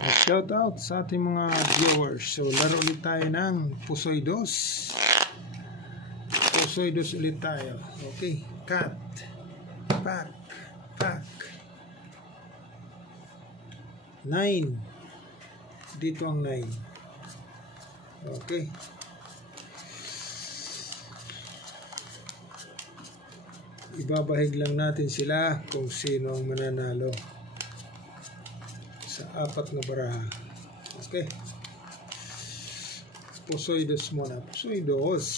Shout out sa ating mga viewers. So laro ulit tayo ng Pusoy Dos. Pusoy Dos ulit tayo. Okay, cut, pack, 9. Dito ang 9. Okay. Ibabahig lang natin sila kung sino ang mananalo sa 4 na baraha. Okay. Pusoy Dos muna. Pusoy Dos.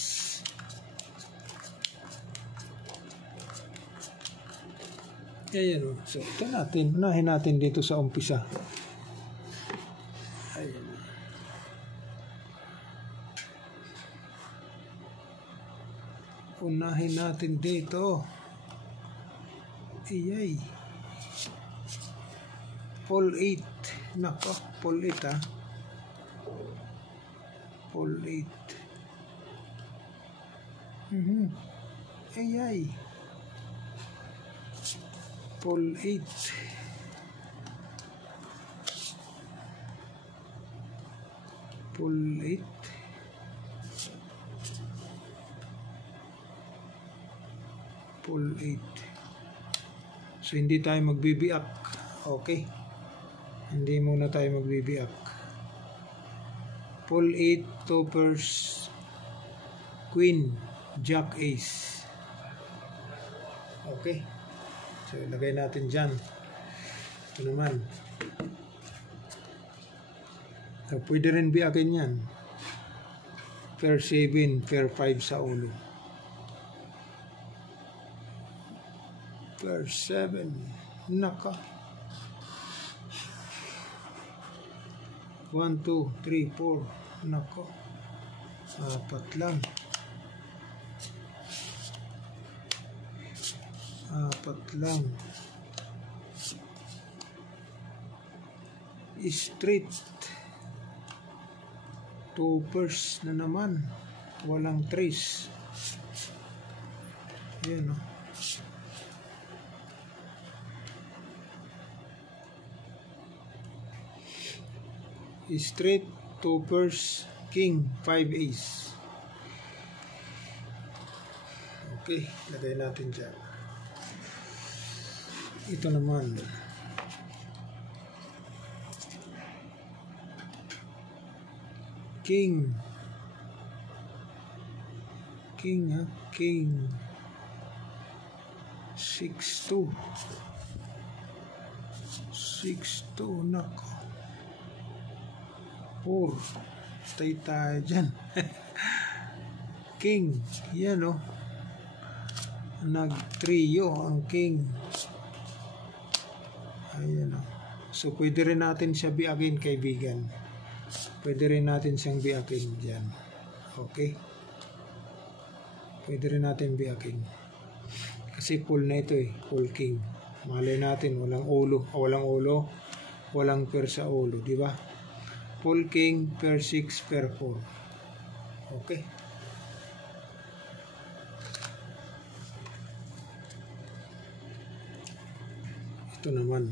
Ayan o. So, ito natin. Unahin natin dito sa umpisa. Ayan. Unahin natin dito. Iyay. Pol 8. Nako, Pol 8 ha. Pol 8. Iyay. Pol 8. Pol 8. Pol 8. So hindi tayo magbibiak. Okay. Hindi muna tayo magbibiak. Pol 8, toppers, queen, jack, ace. Okay. So ilagay natin dyan. Ito naman. So, pwede rin biakin yan. Pair 7, pair 5 sa ulo. Pair 7. Naka. 1, 2, 3, 4. Nako. 4 lang. 4 lang. Straight. Toppers na naman. Walang trace. Yan o. Straight, toppers, king, 5 ace. Okay, lagay natin dyan. Ito naman. King. King ha, king. 6-2. 6-2, nako. 4. Stay tayo dyan. King. Yan o. Nag-trio ang king. Ayan o. So pwede rin natin siya biakin, kaibigan. Pwede rin natin siyang biakin dyan. Okay. Pwede rin natin biakin. Kasi full na ito eh. Full king. Malay natin. Walang ulo. Walang pair sa ulo. Diba? Full king, pair 6, pair 4. Okay. Ito naman.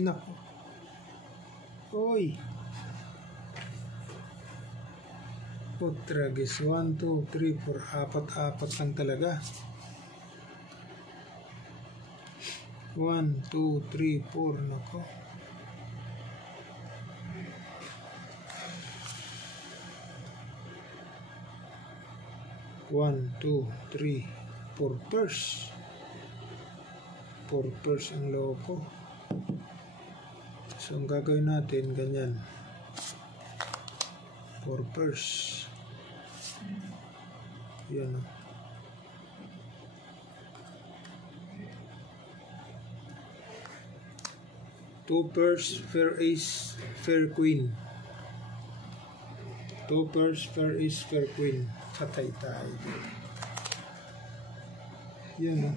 Nako. Oy. Tragis. 1, 2, 3, 4. 4 lang talaga. 1, 2, 3, 4. Nako. One, 2, 3, 4 pairs. 4 pairs ang loko. So ang gagawin natin ganyan. 4 pairs. Yan o. Two pairs, pair ace, pair queen. 2 pairs, pair ace, pair queen. Patay tayo. Yan o.